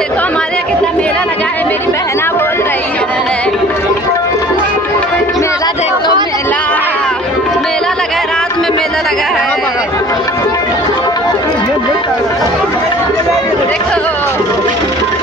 देखो हमारे यहाँ कितना मेला लगा है, मेरी बहना बोल रही है। मेला देख लो, मेला मेला लगा है, रात में मेला लगा है। देखो